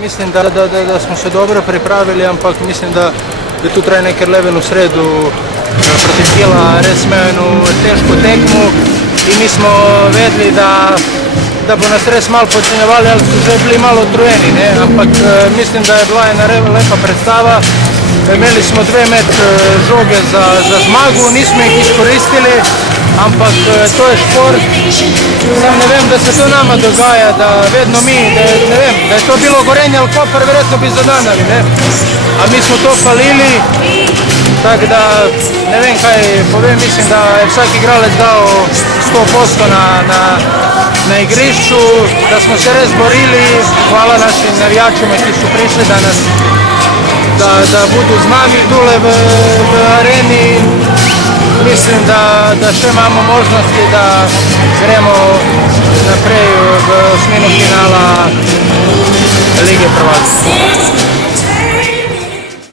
Mislim, da smo se dobro pripravili, ampak mislim, da tu treba nekaj leven v sredu proti Kila res imel eno težko tekmo in mi smo vedeli, da bo nas res malo podcenjevali, ali so že bili malo utrujeni, ne? Ampak mislim, da je bila ena lepa predstava. Imeli smo 2 žoge za zmago, nismo jih izkoristili, ampak to je šport. Sam ne vem, da se to nama dogaja, da vedno mi, ne vem, da je to bilo Gorenje ali Koper, verjetno bi zadanali, ne? A mi smo to falili, tako da ne vem kaj povem, mislim, da je vsak igralec dal 100% na igrišču, da smo se res borili, hvala našim navijačima, ki so prišli danas, da budu z nami tule v areni. Mislim, da še imamo možnosti, da gremo naprej v osmino finala Lige prvakov.